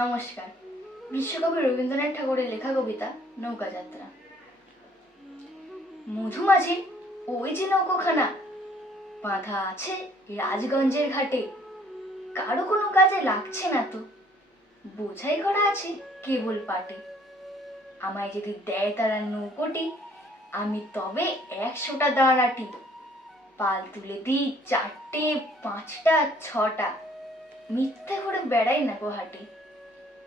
নমস্কার। বিশ্বকবি রবীন্দ্রনাথ ঠাকুরের লেখা কবিতা নৌকা যাত্রা মধুমাঝি ওই যে নৌকোখানা, বাঁধা আছে রাজগঞ্জের ঘাটে। কারও কোনো কাজে লাগছে না তো, বোঝাই করা আছে কেবল পাটে। আমায় যদি দেয় তারা নৌকোটি, আমি তবে একশোটা দাঁড়াটি। পাল তুলে দিই চারটে, পাঁচটা, ছটা। মিথ্যে করে বেড়াই না গো হাটে।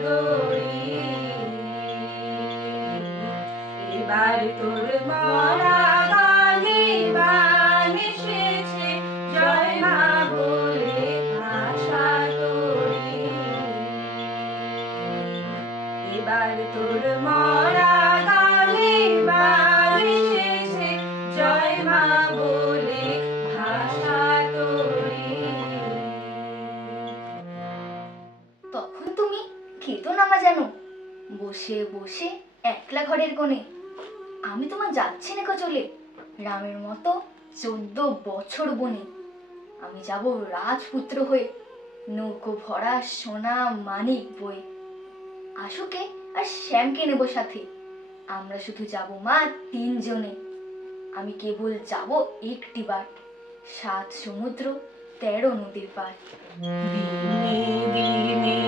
দরাদরি এবার তোর মরা গানে বান এসেছে, জয় মা বলে ভাষা তোরি। এবার তোর মরা খেতো না মা জানো বসে বসে একলা ঘরের কোণে। আমি তোমার যাচ্ছি না চলে। রামের মতো চোদ্দ বছর বনে। আমি যাব রাজপুত্র হয়ে, নৌকো ভরা সোনা মানিক বই আশুকে আর শ্যামকে নেব সাথে। আমরা শুধু যাব মা তিনজনে। আমি কেবল যাব একটি বার। সাত সমুদ্র, তেরো নদীর পার দিনে দিনে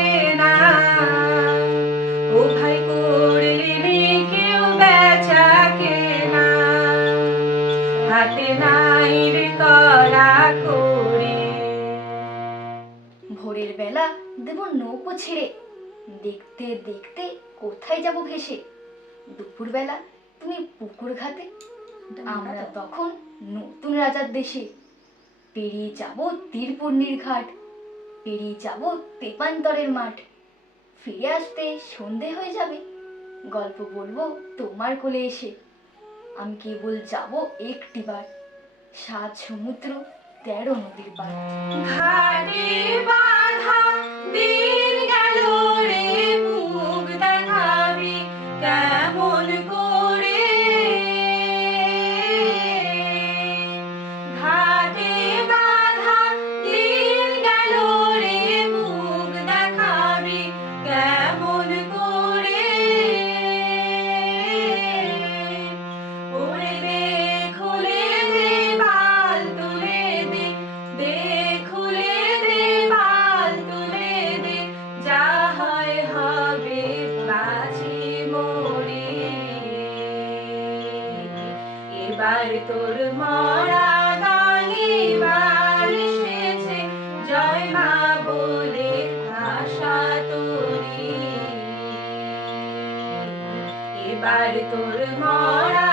ভোরের বেলা দেব নৌকো ছেড়ে। দেখতে দেখতে কোথায় যাব ভেসে? দুপুরবেলা তুমি পুকুর ঘাটে আমরা তখন নতুন রাজার দেশে। পেরিয়ে যাব তীরপূর্ণির ঘাট পেরিয়ে যাব তেপান্তরের মাঠ। ফিরে আসতে সন্ধে হয়ে যাবে গল্প বলব তোমার কোলে এসে। আমি কেবল যাব একটিবার সাত সমুদ্র তেরো নদীর বাঁধা। দিন এবার তোর মরা গানে বার এসেছে। জয় মা বলে আশা তোরে। এবার তোর মরা